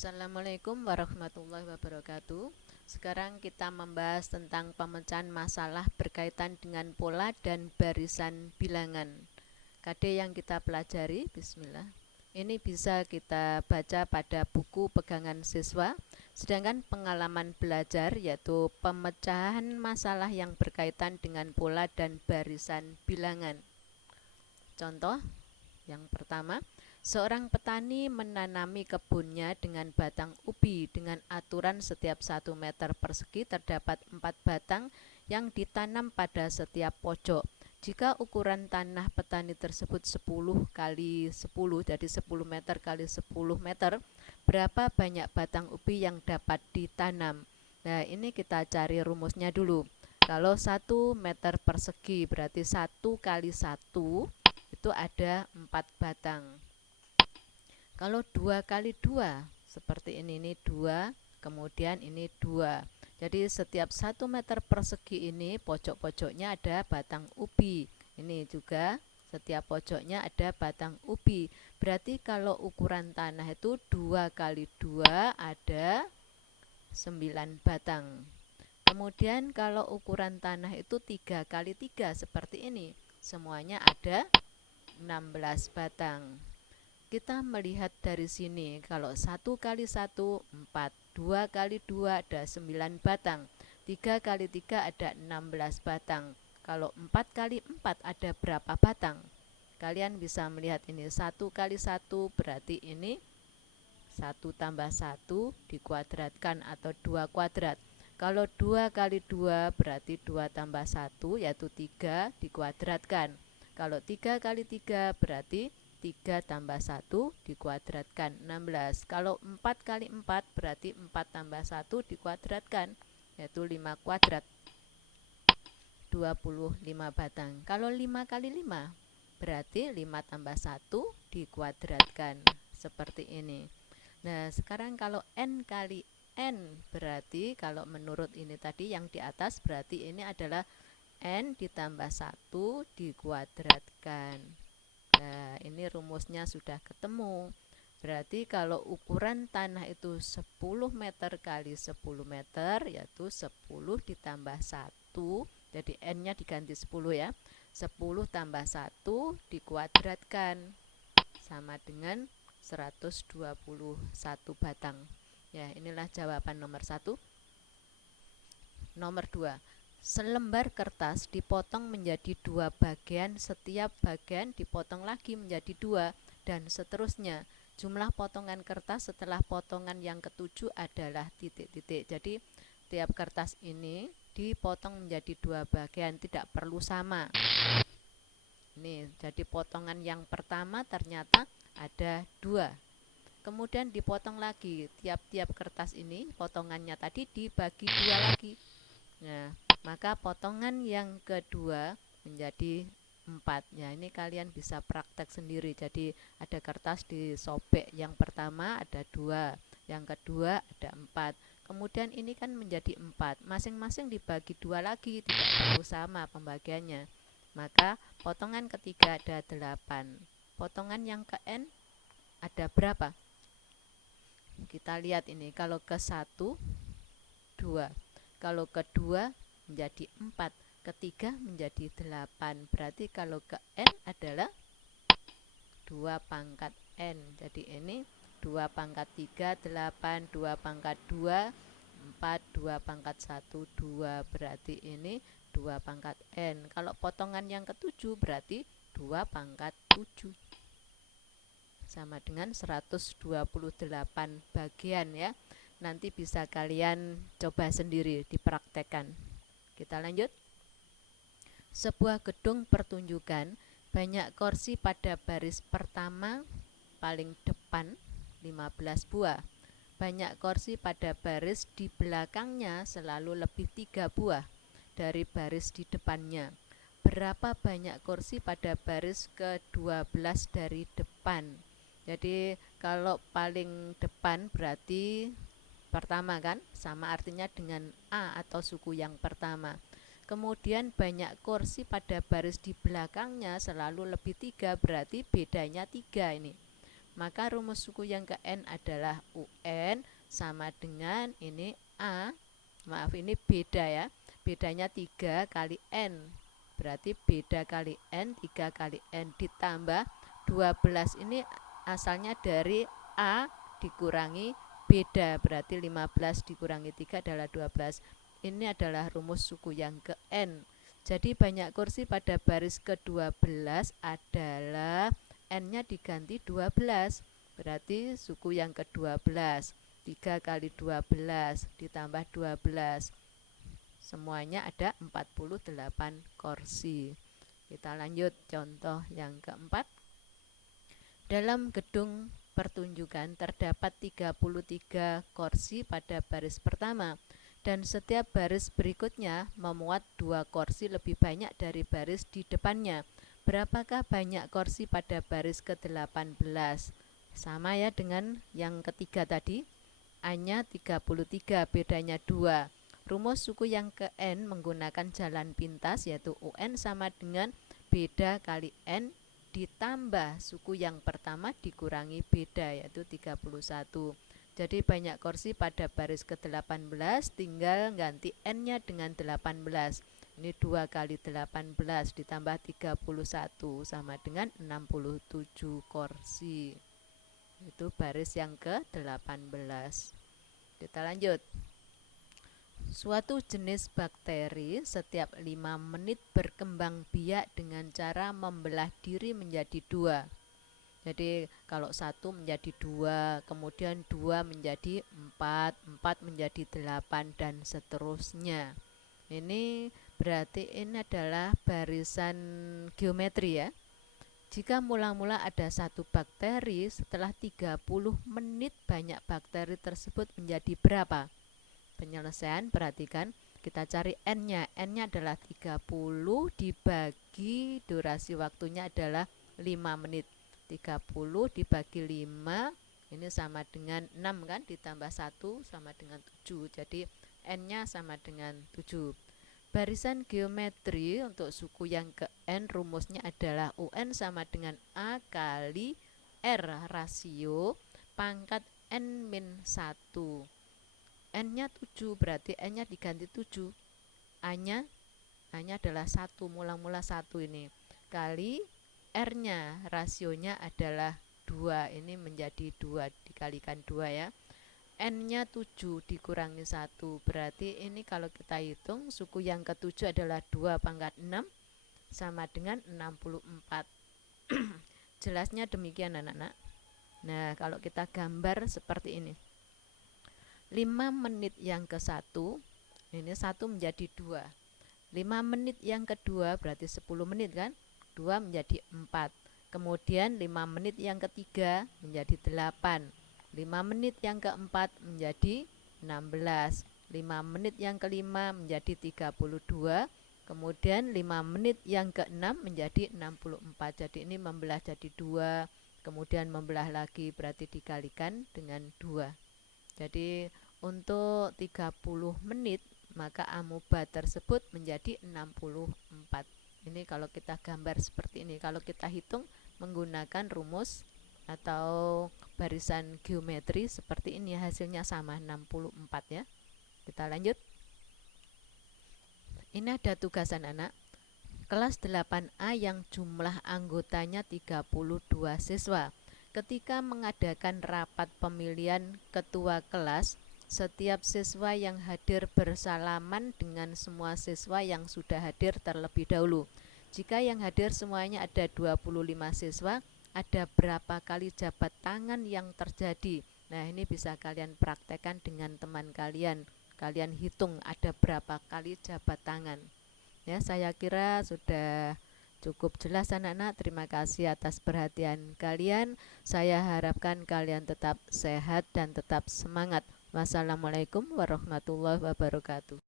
Assalamualaikum warahmatullahi wabarakatuh. Sekarang kita membahas tentang pemecahan masalah berkaitan dengan pola dan barisan bilangan. KD yang kita pelajari, bismillah. Ini bisa kita baca pada buku pegangan siswa. Sedangkan pengalaman belajar yaitu pemecahan masalah yang berkaitan dengan pola dan barisan bilangan. Contoh yang pertama, seorang petani menanami kebunnya dengan batang ubi dengan aturan setiap 1 meter persegi terdapat 4 batang yang ditanam pada setiap pojok. Jika ukuran tanah petani tersebut 10 kali 10, jadi 10 meter kali 10 meter, berapa banyak batang ubi yang dapat ditanam? Nah, ini kita cari rumusnya dulu. Kalau 1 meter persegi berarti 1 kali 1 itu ada 4 batang. Kalau 2 kali 2 seperti ini 2, kemudian ini 2. Jadi setiap 1 meter persegi ini pojok-pojoknya ada batang ubi. Ini juga setiap pojoknya ada batang ubi. Berarti kalau ukuran tanah itu 2 kali 2 ada 9 batang. Kemudian kalau ukuran tanah itu 3 kali 3 seperti ini. Semuanya ada 16 batang. Kita melihat dari sini, kalau 1 kali 1, 4, 2 kali 2 ada 9 batang, 3 kali 3 ada 16 batang. Kalau 4 kali 4 ada berapa batang? Kalian bisa melihat ini, 1 kali 1 berarti ini 1 tambah 1 dikuadratkan atau 2 kuadrat. Kalau 2 kali 2 berarti 2 tambah 1 yaitu 3 dikuadratkan. Kalau 3 kali 3 berarti 3 tambah 1 dikuadratkan 16. Kalau 4 kali 4 berarti 4 tambah 1 dikuadratkan yaitu 5 kuadrat, 25 batang. Kalau 5 kali 5 berarti 5 tambah 1 dikuadratkan seperti ini. Nah, sekarang kalau N kali N berarti kalau menurut ini tadi yang di atas berarti ini adalah N ditambah 1 dikuadratkan. Nah, ini rumusnya sudah ketemu. Berarti kalau ukuran tanah itu 10 meter kali 10 meter yaitu 10 ditambah 1. Jadi N-nya diganti 10 ya. 10 tambah 1 dikuadratkan sama dengan 121 batang. Ya, inilah jawaban nomor 1. Nomor 2. Selembar kertas dipotong menjadi 2 bagian, setiap bagian dipotong lagi menjadi 2 dan seterusnya. Jumlah potongan kertas setelah potongan yang ketujuh adalah titik-titik. Jadi tiap kertas ini dipotong menjadi 2 bagian, tidak perlu sama. Ini jadi potongan yang pertama ternyata ada 2. Kemudian dipotong lagi, tiap-tiap kertas ini potongannya tadi dibagi 2 lagi. Nah, maka potongan yang kedua menjadi 4. Ya, ini kalian bisa praktek sendiri. Jadi ada kertas disobek, yang pertama ada 2, yang kedua ada 4. Kemudian ini kan menjadi 4. Masing-masing dibagi 2 lagi, tidak perlu sama pembagiannya. Maka potongan ketiga ada 8. Potongan yang ke N ada berapa? Kita lihat ini, kalau ke 1 2, kalau kedua menjadi 4, ketiga menjadi 8. Berarti kalau ke N adalah 2 pangkat N. Jadi ini 2 pangkat 3, 8, 2 pangkat 2, 4, 2 pangkat 1, 2. Berarti ini 2 pangkat N. Kalau potongan yang ketujuh berarti 2 pangkat 7. Sama dengan 128 bagian ya. Nanti bisa kalian coba sendiri dipraktekkan. Kita lanjut. Sebuah gedung pertunjukan, banyak kursi pada baris pertama paling depan 15 buah. Banyak kursi pada baris di belakangnya selalu lebih 3 buah dari baris di depannya. Berapa banyak kursi pada baris ke-12 dari depan? Jadi kalau paling depan berarti pertama kan, sama artinya dengan A atau suku yang pertama. Kemudian banyak kursi pada baris di belakangnya selalu lebih 3, berarti bedanya 3 ini. maka rumus suku yang ke N adalah UN sama dengan ini A, maaf ini beda ya, bedanya 3 kali N, berarti beda kali N, 3 kali N ditambah 12 ini asalnya dari A dikurangi beda, berarti 15 dikurangi 3 adalah 12. Ini adalah rumus suku yang ke N. Jadi banyak kursi pada baris ke-12 adalah N-nya diganti 12. Berarti suku yang ke-12. 3 kali 12 ditambah 12. Semuanya ada 48 kursi. Kita lanjut contoh yang keempat. Dalam gedung pertunjukan terdapat 33 kursi pada baris pertama, dan setiap baris berikutnya memuat 2 kursi lebih banyak dari baris di depannya. Berapakah banyak kursi pada baris ke-18? Sama ya dengan yang ketiga tadi, A-nya 33, bedanya 2. Rumus suku yang ke N menggunakan jalan pintas, yaitu UN sama dengan beda kali N ditambah suku yang pertama dikurangi beda, yaitu 31. Jadi banyak kursi pada baris ke-18, tinggal ganti N-nya dengan 18. Ini 2 kali 18 ditambah 31 sama dengan 67 kursi. Itu baris yang ke-18. Kita lanjut. Suatu jenis bakteri setiap 5 menit berkembang biak dengan cara membelah diri menjadi 2. Jadi kalau 1 menjadi 2, kemudian 2 menjadi 4, 4 menjadi 8, dan seterusnya. Ini berarti ini adalah barisan geometri ya. Jika mula-mula ada satu bakteri, setelah 30 menit banyak bakteri tersebut menjadi berapa? Penyelesaian, perhatikan, kita cari N-nya. N-nya adalah 30 dibagi durasi waktunya adalah 5 menit. 30 dibagi 5 ini sama dengan 6 kan, ditambah 1 sama dengan 7. Jadi N-nya sama dengan 7. Barisan geometri untuk suku yang ke N rumusnya adalah UN sama dengan A kali R rasio pangkat N-1. N-nya 7, berarti N-nya diganti 7. A-nya adalah 1, mula-mula 1 ini. Kali R-nya, rasionya adalah 2. Ini menjadi 2, dikalikan 2 ya. N-nya 7 dikurangi 1. Berarti ini kalau kita hitung, suku yang ke-7 adalah 2 pangkat 6 sama dengan 64. Jelasnya demikian anak-anak. Nah, kalau kita gambar seperti ini. 5 menit yang ke-1, ini 1 menjadi 2. 5 menit yang kedua berarti 10 menit kan, 2 menjadi 4. Kemudian 5 menit yang ketiga menjadi 8. 5 menit yang keempat menjadi 16. 5 menit yang kelima menjadi 32. Kemudian 5 menit yang keenam menjadi 64. Jadi ini membelah jadi 2. Kemudian membelah lagi, berarti dikalikan dengan 2. Jadi untuk 30 menit maka amoeba tersebut menjadi 64. Ini kalau kita gambar seperti ini. Kalau kita hitung menggunakan rumus atau barisan geometri seperti ini, hasilnya sama 64 ya. Kita lanjut. Ini ada tugasan anak. Kelas 8A yang jumlah anggotanya 32 siswa. Ketika mengadakan rapat pemilihan ketua kelas, setiap siswa yang hadir bersalaman dengan semua siswa yang sudah hadir terlebih dahulu. Jika yang hadir semuanya ada 25 siswa, ada berapa kali jabat tangan yang terjadi? Nah, ini bisa kalian praktekkan dengan teman kalian. Kalian hitung ada berapa kali jabat tangan. Ya, saya kira sudah cukup jelas anak-anak. Terima kasih atas perhatian kalian. Saya harapkan kalian tetap sehat dan tetap semangat. Wassalamualaikum warahmatullahi wabarakatuh.